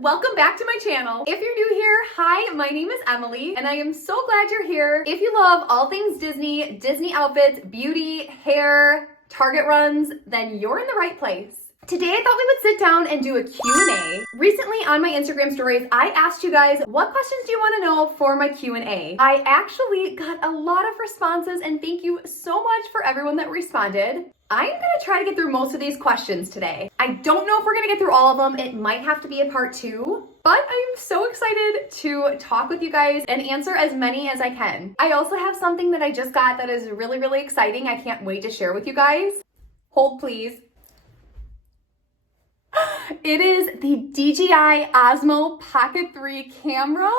welcome back to my channel. If you're new here, hi, my name is Emily and I am so glad you're here. If you love all things Disney, Disney outfits, beauty, hair, Target runs, then you're in the right place. Today I thought we would sit down and do a Q&A. Recently on my Instagram stories, I asked you guys, what questions do you want to know for my Q&A? I actually got a lot of responses and thank you so much for everyone that responded. I'm gonna try to get through most of these questions today. I don't know if we're gonna get through all of them. It might have to be a part 2, but I'm so excited to talk with you guys and answer as many as I can. I also have something that I just got that is really, really exciting. I can't wait to share with you guys. Hold please. It is the DJI Osmo Pocket 3 camera.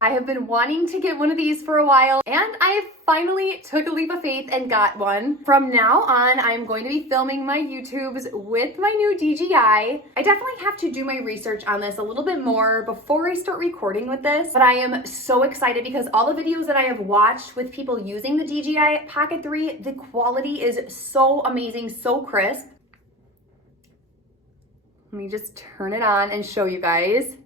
I have been wanting to get one of these for a while and I finally took a leap of faith and got one. From now on, I'm going to be filming my YouTubes with my new DJI. I definitely have to do my research on this a little bit more before I start recording with this, but I am so excited because all the videos that I have watched with people using the DJI Pocket 3, the quality is so amazing, so crisp. Let me just turn it on and show you guys.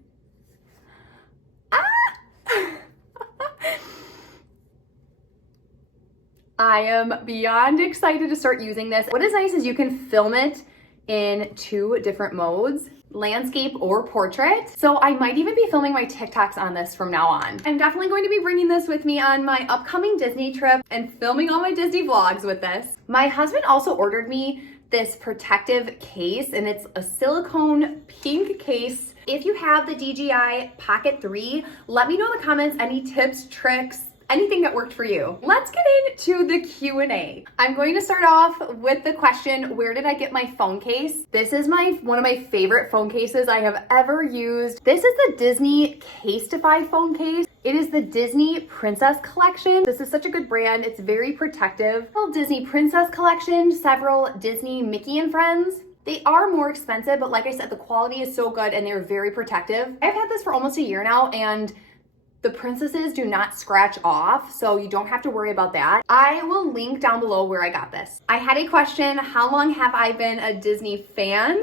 I am beyond excited to start using this. What is nice is you can film it in 2 different modes, landscape or portrait. So I might even be filming my TikToks on this from now on. I'm definitely going to be bringing this with me on my upcoming Disney trip and filming all my Disney vlogs with this. My husband also ordered me this protective case and it's a silicone pink case. If you have the DJI Pocket 3, let me know in the comments any tips, tricks, anything that worked for you. Let's get into the Q&A. I'm going to start off with the question, where did I get my phone case? This is one of my favorite phone cases I have ever used. This is the Disney Casetify phone case. It is the Disney Princess Collection. This is such a good brand. It's very protective. Disney Princess Collection, several Disney Mickey and Friends. They are more expensive, but like I said, the quality is so good and they're very protective. I've had this for almost a year now and the princesses do not scratch off, so you don't have to worry about that. I will link down below where I got this. I had a question, how long have I been a Disney fan?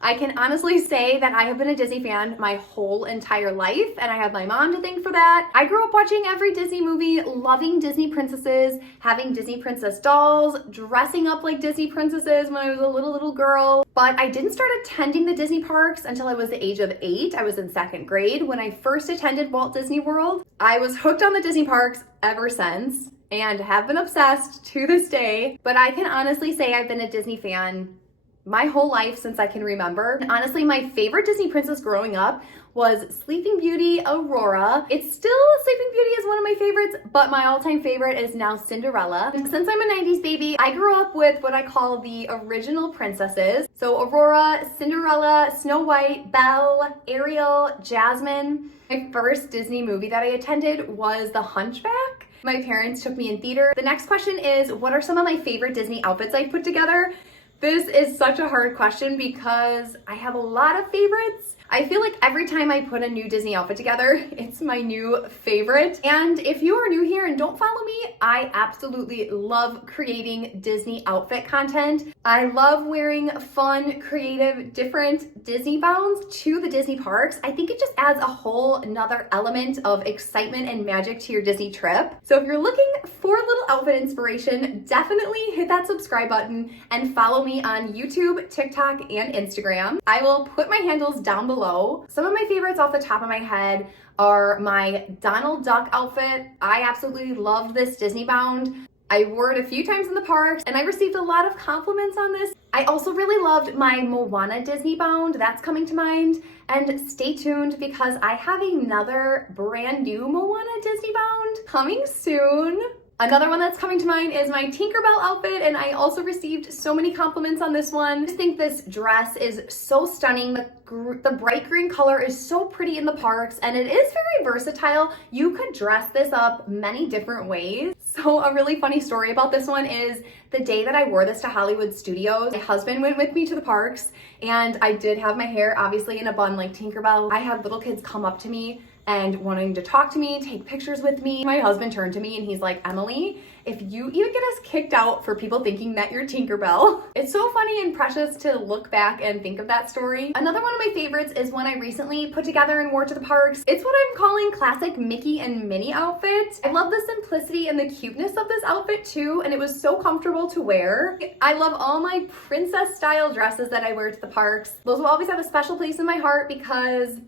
I can honestly say that I have been a Disney fan my whole entire life, and I have my mom to thank for that. I grew up watching every Disney movie, loving Disney princesses, having Disney princess dolls, dressing up like Disney princesses when I was a little girl. But I didn't start attending the Disney parks until I was the age of 8. I was in 2nd grade when I first attended Walt Disney World. I was hooked on the Disney parks ever since and have been obsessed to this day. But I can honestly say I've been a Disney fan my whole life since I can remember. Honestly, my favorite Disney princess growing up was Sleeping Beauty Aurora. It's still Sleeping Beauty is one of my favorites, but my all-time favorite is now Cinderella. Since I'm a 90s baby, I grew up with what I call the original princesses. So Aurora, Cinderella, Snow White, Belle, Ariel, Jasmine. My first Disney movie that I attended was The Hunchback. My parents took me in theater. The next question is, what are some of my favorite Disney outfits I've put together? This is such a hard question because I have a lot of favorites. I feel like every time I put a new Disney outfit together, it's my new favorite. And if you are new here and don't follow me, I absolutely love creating Disney outfit content. I love wearing fun, creative, different Disney bounds to the Disney parks. I think it just adds a whole another element of excitement and magic to your Disney trip. So if you're looking for a little outfit inspiration, definitely hit that subscribe button and follow me on YouTube, TikTok, and Instagram. I will put my handles down below. Some of my favorites off the top of my head are my Donald Duck outfit. I absolutely loved this Disney bound. I wore it a few times in the parks and I received a lot of compliments on this. I also really loved my Moana Disney bound. That's coming to mind. And stay tuned because I have another brand new Moana Disney bound coming soon. Another one that's coming to mind is my Tinkerbell outfit, and I also received so many compliments on this one. I just think this dress is so stunning. The bright green color is so pretty in the parks, and it is very versatile. You could dress this up many different ways. So a really funny story about this one is the day that I wore this to Hollywood Studios, my husband went with me to the parks, and I did have my hair obviously in a bun like Tinkerbell. I had little kids come up to me and wanting to talk to me, take pictures with me. My husband turned to me and he's like, Emily, if you even get us kicked out for people thinking that you're Tinkerbell. It's so funny and precious to look back and think of that story. Another one of my favorites is one I recently put together and wore to the parks. It's what I'm calling classic Mickey and Minnie outfit. I love the simplicity and the cuteness of this outfit too, and it was so comfortable to wear. I love all my princess style dresses that I wear to the parks. Those will always have a special place in my heart because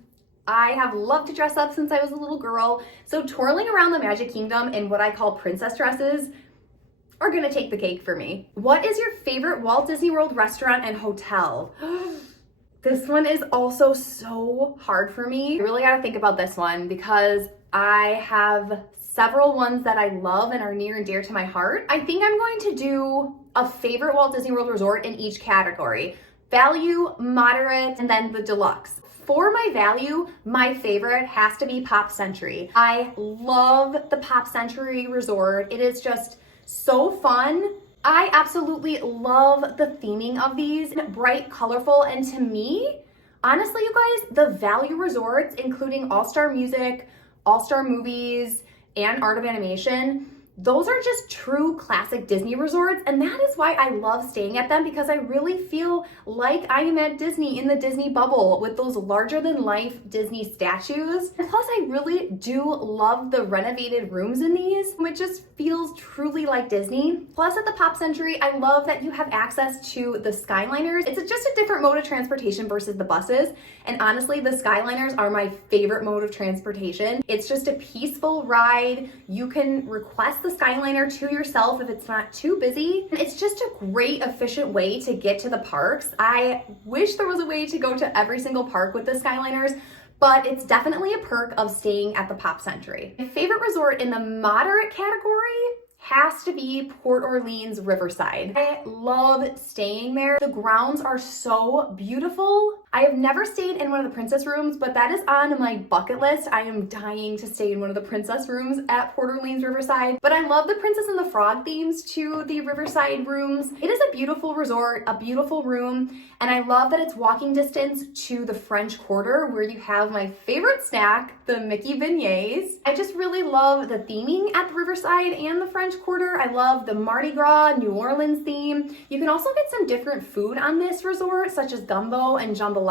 I have loved to dress up since I was a little girl, so twirling around the Magic Kingdom in what I call princess dresses are gonna take the cake for me. What is your favorite Walt Disney World restaurant and hotel? This one is also so hard for me. I really gotta think about this one because I have several ones that I love and are near and dear to my heart. I think I'm going to do a favorite Walt Disney World resort in each category. Value, moderate, and then the deluxe. For my value, my favorite has to be Pop Century. I love the Pop Century Resort. It is just so fun. I absolutely love the theming of these, bright, colorful, and to me, honestly, you guys, the value resorts, including All-Star Music, All-Star Movies, and Art of Animation, those are just true classic Disney resorts, and that is why I love staying at them, because I really feel like I am at Disney in the Disney bubble with those larger than life Disney statues. And plus, I really do love the renovated rooms in these, which just feels truly like Disney. Plus, at the Pop Century, I love that you have access to the Skyliners. It's just a different mode of transportation versus the buses, and honestly, the Skyliners are my favorite mode of transportation. It's just a peaceful ride. You can request the Skyliner to yourself if it's not too busy. It's just a great, efficient way to get to the parks. I wish there was a way to go to every single park with the Skyliners, but it's definitely a perk of staying at the Pop Century. My favorite resort in the moderate category has to be Port Orleans Riverside. I love staying there. The grounds are so beautiful. I have never stayed in one of the princess rooms, but that is on my bucket list. I am dying to stay in one of the princess rooms at Port Orleans Riverside, but I love the Princess and the Frog themes to the Riverside rooms. It is a beautiful resort, a beautiful room, and I love that it's walking distance to the French Quarter, where you have my favorite snack, the Mickey beignets. I just really love the theming at the Riverside and the French Quarter. I love the Mardi Gras New Orleans theme. You can also get some different food on this resort, such as gumbo and jambalaya.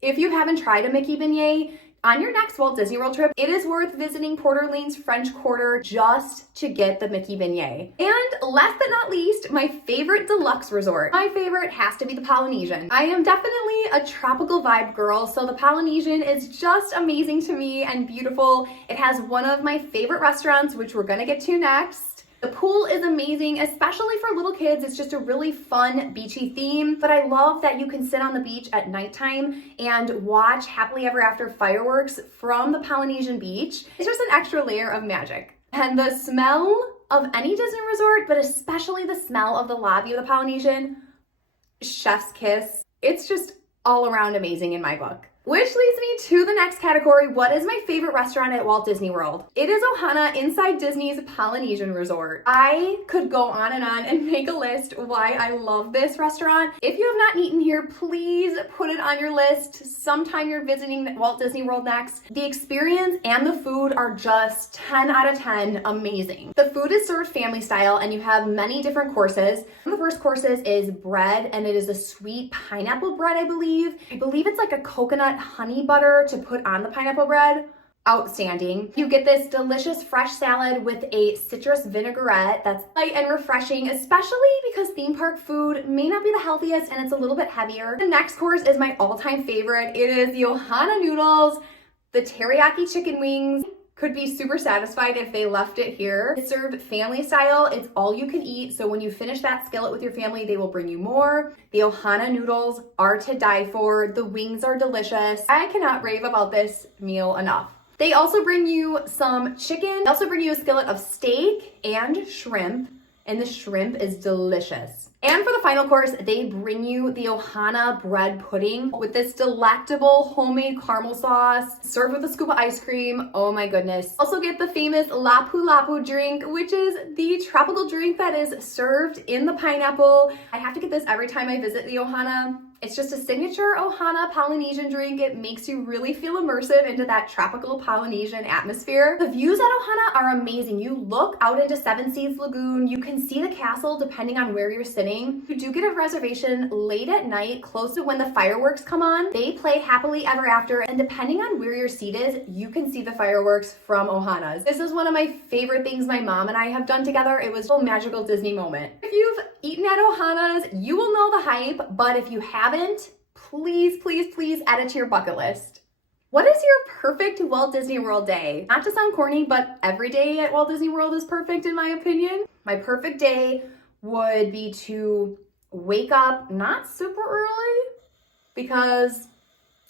If you haven't tried a Mickey beignet, on your next Walt Disney World trip, it is worth visiting Port Orleans French Quarter just to get the Mickey beignet. And last but not least, my favorite deluxe resort. My favorite has to be the Polynesian. I am definitely a tropical vibe girl, so the Polynesian is just amazing to me and beautiful. It has one of my favorite restaurants, which we're gonna get to next. The pool is amazing, especially for little kids. It's just a really fun beachy theme, but I love that you can sit on the beach at nighttime and watch Happily Ever After fireworks from the Polynesian beach. It's just an extra layer of magic. And the smell of any Disney resort, but especially the smell of the lobby of the Polynesian, chef's kiss. It's just all around amazing in my book. Which leads me to the next category. What is my favorite restaurant at Walt Disney World? It is Ohana inside Disney's Polynesian Resort. I could go on and make a list why I love this restaurant. If you have not eaten here, please put it on your list sometime you're visiting Walt Disney World next. The experience and the food are just 10 out of 10 amazing. The food is served family style and you have many different courses. One of the first courses is bread, and it is a sweet pineapple bread, I believe. I believe it's like a coconut honey butter to put on the pineapple bread. Outstanding. You get this delicious fresh salad with a citrus vinaigrette that's light and refreshing, especially because theme park food may not be the healthiest and it's a little bit heavier. The next course is my all-time favorite. It is the Ohana noodles, the teriyaki chicken wings. Could be super satisfied if they left it here. It's served family style. It's all you can eat. So when you finish that skillet with your family, they will bring you more. The Ohana noodles are to die for. The wings are delicious. I cannot rave about this meal enough. They also bring you some chicken. They also bring you a skillet of steak and shrimp, and the shrimp is delicious. And for the final course, they bring you the Ohana bread pudding with this delectable homemade caramel sauce, served with a scoop of ice cream. Oh my goodness. Also get the famous Lapu Lapu drink, which is the tropical drink that is served in the pineapple. I have to get this every time I visit the Ohana. It's just a signature Ohana Polynesian drink. It makes you really feel immersive into that tropical Polynesian atmosphere. The views at Ohana are amazing. You look out into Seven Seas Lagoon. You can see the castle depending on where you're sitting. You do get a reservation late at night, close to when the fireworks come on. They play Happily Ever After, and depending on where your seat is, you can see the fireworks from Ohana's. This is one of my favorite things my mom and I have done together. It was a magical Disney moment. If you've eaten at Ohana's, you will know the hype, but if you haven't, please, please, please add it to your bucket list. What is your perfect Walt Disney World day? Not to sound corny, but every day at Walt Disney World is perfect in my opinion. My perfect day would be to wake up not super early because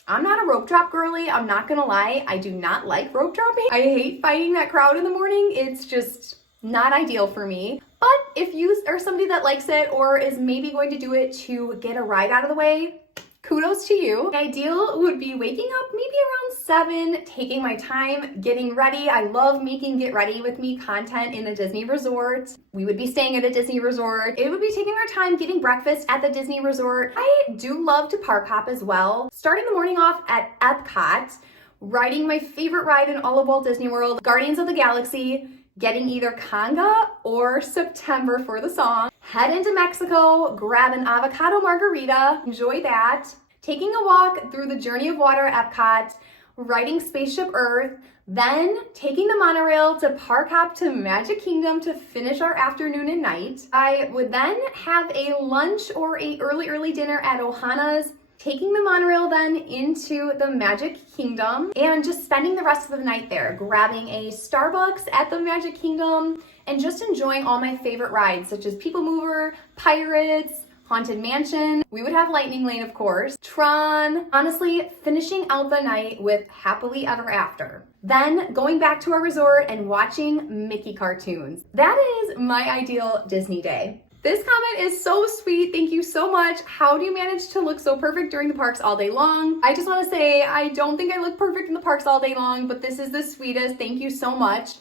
I'm not a rope drop girly. I'm not gonna lie. I do not like rope dropping. I hate fighting that crowd in the morning. It's just not ideal for me. But if you are somebody that likes it or is maybe going to do it to get a ride out of the way, kudos to you. The ideal would be waking up maybe around 7, taking my time, getting ready. I love making get ready with me content in a Disney resort. We would be staying at a Disney resort. It would be taking our time getting breakfast at the Disney resort. I do love to park hop as well. Starting the morning off at Epcot, riding my favorite ride in all of Walt Disney World, Guardians of the Galaxy, getting either Conga or September for the song. Head into Mexico, grab an avocado margarita, enjoy that. Taking a walk through the Journey of Water at Epcot, riding Spaceship Earth, then taking the monorail to park hop to Magic Kingdom to finish our afternoon and night. I would then have a lunch or a early dinner at Ohana's, taking the monorail then into the Magic Kingdom and just spending the rest of the night there, grabbing a Starbucks at the Magic Kingdom and just enjoying all my favorite rides such as People Mover, Pirates, Haunted Mansion. We would have Lightning Lane, of course, Tron. Honestly, finishing out the night with Happily Ever After. Then going back to our resort and watching Mickey cartoons. That is my ideal Disney day. This comment is so sweet. Thank you so much. How do you manage to look so perfect during the parks all day long? I just want to say, I don't think I look perfect in the parks all day long, but this is the sweetest. Thank you so much.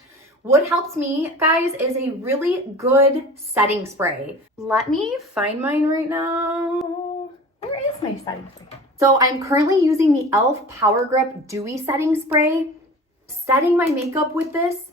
What helps me, guys, is a really good setting spray. Let me find mine right now. Where is my setting spray? So I'm currently using the e.l.f. Power Grip Dewy Setting Spray. Setting my makeup with this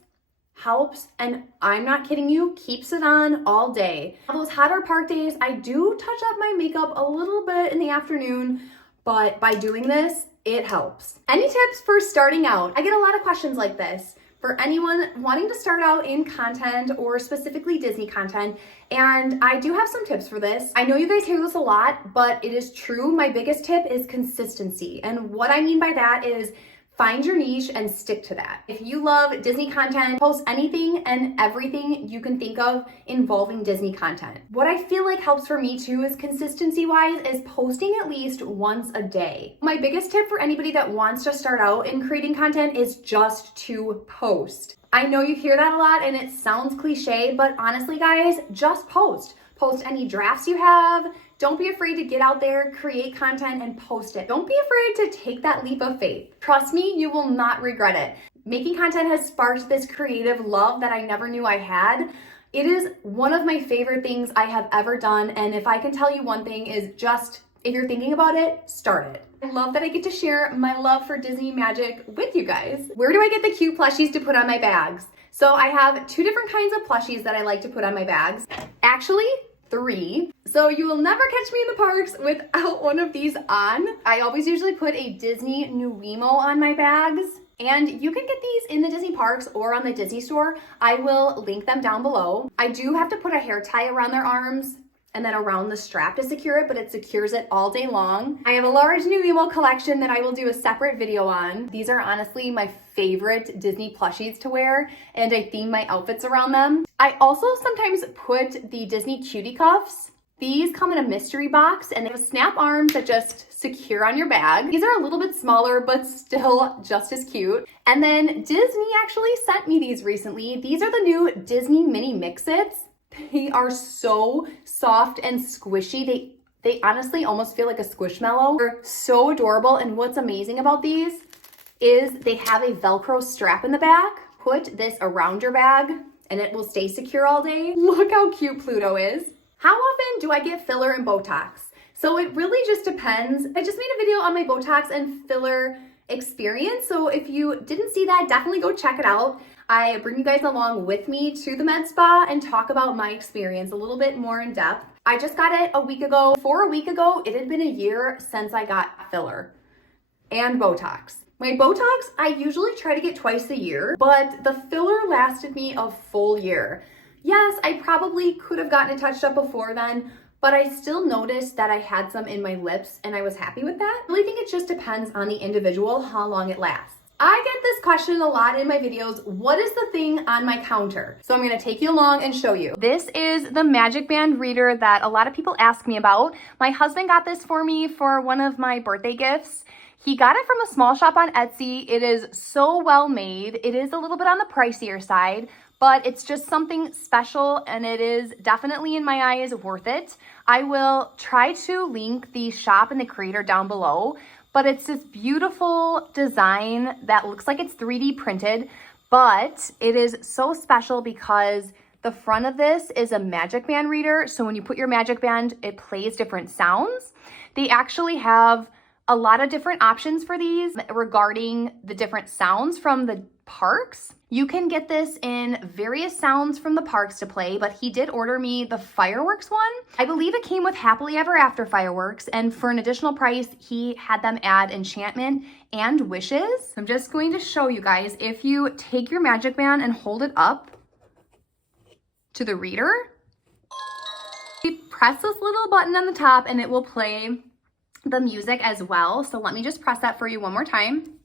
helps, and I'm not kidding you, keeps it on all day. On those hotter park days, I do touch up my makeup a little bit in the afternoon, but by doing this, it helps. Any tips for starting out? I get a lot of questions like this for anyone wanting to start out in content or specifically Disney content, and I do have some tips for this. I know you guys hear this a lot, but it is true. My biggest tip is consistency, and what I mean by that is find your niche and stick to that. If you love Disney content, post anything and everything you can think of involving Disney content. What I feel like helps for me too is consistency-wise is posting at least once a day. My biggest tip for anybody that wants to start out in creating content is just to post. I know you hear that a lot and it sounds cliche, but honestly guys, just post. Post any drafts you have. Don't be afraid to get out there, create content, and post it. Don't be afraid to take that leap of faith. Trust me, you will not regret it. Making content has sparked this creative love that I never knew I had. It is one of my favorite things I have ever done, and if I can tell you one thing is just, if you're thinking about it, start it. I love that I get to share my love for Disney magic with you guys. Where do I get the cute plushies to put on my bags? So I have 2 different kinds of plushies that I like to put on my bags. Actually, 3. So you will never catch me in the parks without one of these on. I always usually put a Disney New Wemo on my bags. And you can get these in the Disney parks or on the Disney store. I will link them down below. I do have to put a hair tie around their arms and then around the strap to secure it, but it secures it all day long. I have a large New Wemo collection that I will do a separate video on. These are honestly my favorite Disney plushies to wear, and I theme my outfits around them. I also sometimes put the Disney Cutie Cuffs. These come in a mystery box and they have snap arms that just secure on your bag. These are a little bit smaller, but still just as cute. And then Disney actually sent me these recently. These are the new Disney Mini Mix-Its. They are so soft and squishy. They honestly almost feel like a Squishmallow. They're so adorable, and what's amazing about these is they have a Velcro strap in the back. Put this around your bag and it will stay secure all day. Look how cute Pluto is. How often do I get filler and Botox? So it really just depends. I just made a video on my Botox and filler experience. So if you didn't see that, definitely go check it out. I bring you guys along with me to the med spa and talk about my experience a little bit more in depth. I just got it a week ago. For a week ago, it had been a year since I got filler and Botox. My Botox, I usually try to get twice a year, but the filler lasted me a full year. Yes, I probably could have gotten it touched up before then, but I still noticed that I had some in my lips and I was happy with that. I really think it just depends on the individual, how long it lasts. I get this question a lot in my videos. What is the thing on my counter? So I'm gonna take you along and show you. This is the Magic Band reader that a lot of people ask me about. My husband got this for me for one of my birthday gifts. He got it from a small shop on Etsy. It is so well made. It is a little bit on the pricier side, but it's just something special and it is definitely in my eyes worth it. I will try to link the shop and the creator down below, but it's this beautiful design that looks like it's 3D printed, but it is so special because the front of this is a Magic Band reader. So when you put your Magic Band, it plays different sounds. They actually have a lot of different options for these regarding the different sounds from the parks. You can get this in various sounds from the parks to play, but he did order me the fireworks one. I believe it came with Happily Ever After fireworks, and for an additional price, he had them add enchantment and wishes. I'm just going to show you guys, if you take your Magic Band and hold it up to the reader, you press this little button on the top and it will play the music as well. So let me just press that for you one more time.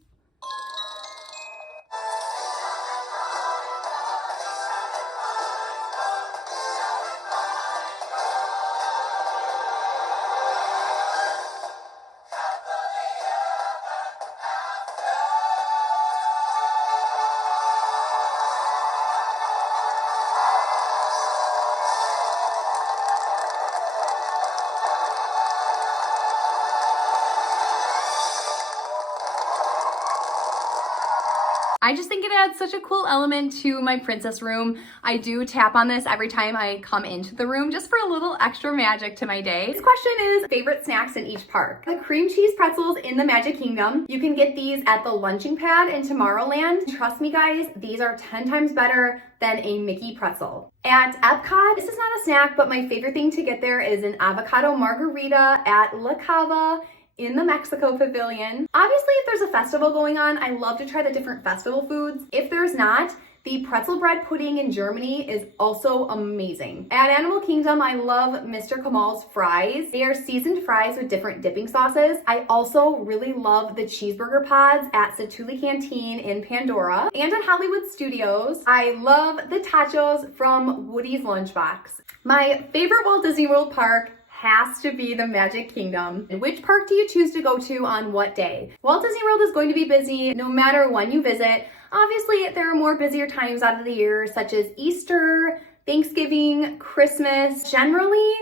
I just think it adds such a cool element to my princess room. I do tap on this every time I come into the room just for a little extra magic to my day. This question is favorite snacks in each park. The cream cheese pretzels in the Magic Kingdom. You can get these at the Lunching Pad in Tomorrowland. Trust me guys, these are 10 times better than a Mickey pretzel. At Epcot, this is not a snack, but my favorite thing to get there is an avocado margarita at La Cava in the Mexico Pavilion. Obviously, if there's a festival going on, I love to try the different festival foods. If there's not, the pretzel bread pudding in Germany is also amazing. At Animal Kingdom, I love Mr. Kamal's fries. They are seasoned fries with different dipping sauces. I also really love the cheeseburger pods at Satu'li Canteen in Pandora. And at Hollywood Studios, I love the tachos from Woody's Lunchbox. My favorite Walt Disney World park has to be the Magic Kingdom. Which park do you choose to go to on what day? Walt Disney World is going to be busy no matter when you visit. Obviously, there are more busier times out of the year, such as Easter, Thanksgiving, Christmas. Generally,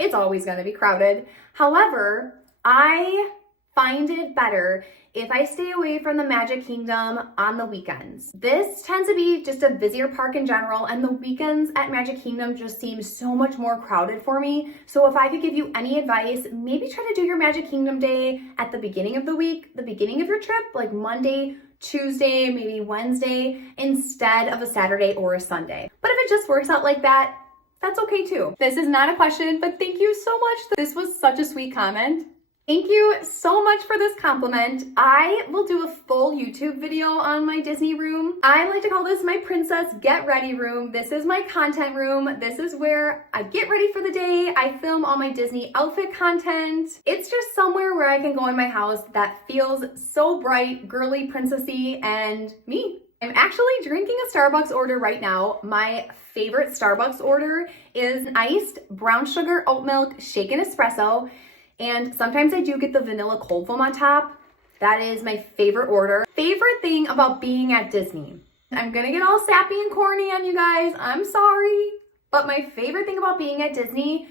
it's always going to be crowded. However, I find it better if I stay away from the Magic Kingdom on the weekends. This tends to be just a busier park in general, and the weekends at Magic Kingdom just seem so much more crowded for me. So if I could give you any advice, maybe try to do your Magic Kingdom day at the beginning of the week, the beginning of your trip, like Monday, Tuesday, maybe Wednesday, instead of a Saturday or a Sunday. But if it just works out like that, that's okay too. This is not a question, but thank you so much. This was such a sweet comment. Thank you so much for this compliment. I will do a full YouTube video on my Disney room. I like to call this my princess get ready room. This is my content room. This is where I get ready for the day. I film all my Disney outfit content. It's just somewhere where I can go in my house that feels so bright, girly, princessy, and me. I'm actually drinking a Starbucks order right now. My favorite Starbucks order is an iced brown sugar oat milk shaken espresso. And sometimes I do get the vanilla cold foam on top. That is my favorite order. Favorite thing about being at Disney. I'm gonna get all sappy and corny on you guys. I'm sorry. But my favorite thing about being at Disney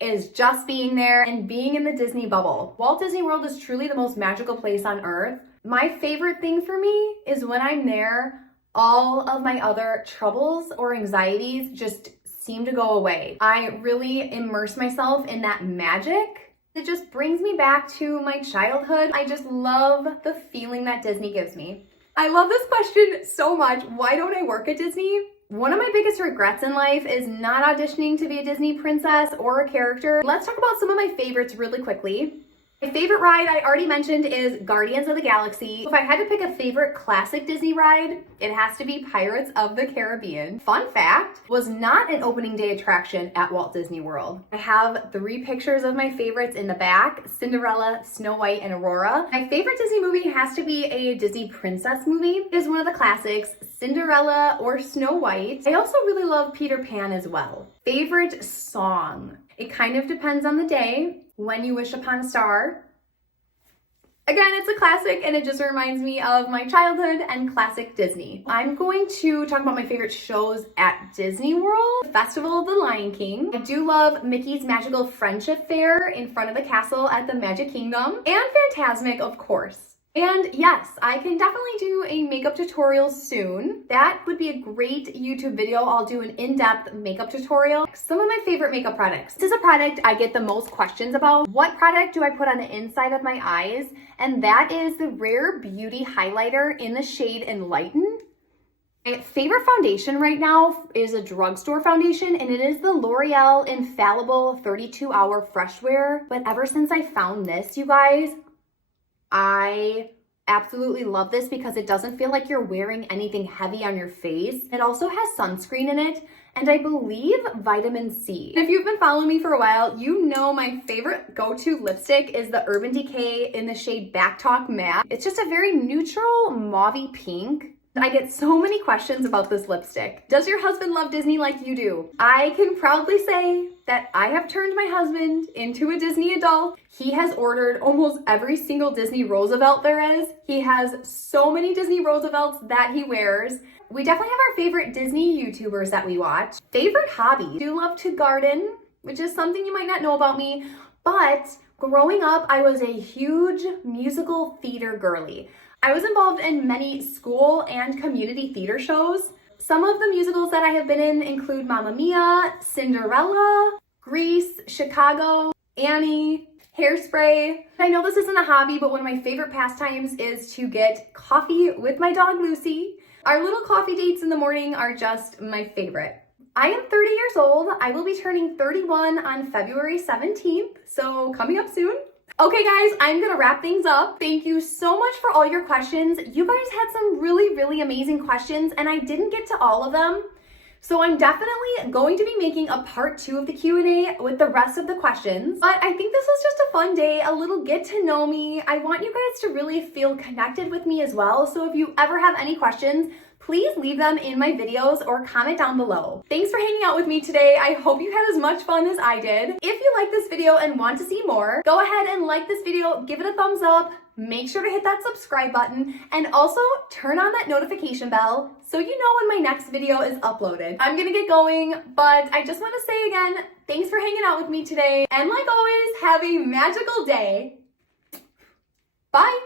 is just being there and being in the Disney bubble. Walt Disney World is truly the most magical place on earth. My favorite thing for me is when I'm there, all of my other troubles or anxieties just seem to go away. I really immerse myself in that magic. It just brings me back to my childhood. I just love the feeling that Disney gives me. I love this question so much. Why don't I work at Disney? One of my biggest regrets in life is not auditioning to be a Disney princess or a character. Let's talk about some of my favorites really quickly. My favorite ride I already mentioned is Guardians of the Galaxy. If I had to pick a favorite classic Disney ride, it has to be Pirates of the Caribbean. Fun fact, was not an opening day attraction at Walt Disney World. I have 3 pictures of my favorites in the back: Cinderella, Snow White, and Aurora. My favorite Disney movie has to be a Disney princess movie. It is one of the classics, Cinderella or Snow White. I also really love Peter Pan as well. Favorite song? It kind of depends on the day. When You Wish Upon a Star. Again, it's a classic and it just reminds me of my childhood and classic Disney. I'm going to talk about my favorite shows at Disney World. Festival of the Lion King. I do love Mickey's Magical Friendship Fair in front of the castle at the Magic Kingdom. And Fantasmic, of course. And yes, I can definitely do a makeup tutorial soon. That would be a great YouTube video. I'll do an in-depth makeup tutorial. Some of my favorite makeup products. This is a product I get the most questions about. What product do I put on the inside of my eyes? And that is the Rare Beauty Highlighter in the shade Enlighten. My favorite foundation right now is a drugstore foundation, and it is the L'Oreal Infallible 32-Hour Fresh Wear. But ever since I found this, you guys, I absolutely love this because it doesn't feel like you're wearing anything heavy on your face. It also has sunscreen in it, and I believe vitamin C. If you've been following me for a while, you know my favorite go-to lipstick is the Urban Decay in the shade Backtalk Matte. It's just a very neutral mauvey pink. I get so many questions about this lipstick. Does your husband love Disney like you do? I can proudly say that I have turned my husband into a Disney adult. He has ordered almost every single Disney Roosevelt there is. He has so many Disney Roosevelts that he wears. We definitely have our favorite Disney YouTubers that we watch. Favorite hobby? I do love to garden, which is something you might not know about me, but growing up, I was a huge musical theater girly. I was involved in many school and community theater shows. Some of the musicals that I have been in include Mamma Mia, Cinderella, Grease, Chicago, Annie, Hairspray. I know this isn't a hobby, but one of my favorite pastimes is to get coffee with my dog Lucy. Our little coffee dates in the morning are just my favorite. I am 30 years old. I will be turning 31 on February 17th, so coming up soon. Okay guys, I'm gonna wrap things up. Thank you so much for all your questions. You guys had some really amazing questions and I didn't get to all of them. So I'm definitely going to be making a part 2 of the Q&A with the rest of the questions. But I think this was just a fun day, a little get to know me. I want you guys to really feel connected with me as well. So if you ever have any questions, please leave them in my videos or comment down below. Thanks for hanging out with me today. I hope you had as much fun as I did. If you like this video and want to see more, go ahead and like this video, give it a thumbs up, make sure to hit that subscribe button, and also turn on that notification bell so you know when my next video is uploaded. I'm gonna get going, but I just want to say again, thanks for hanging out with me today, and like always, have a magical day. Bye!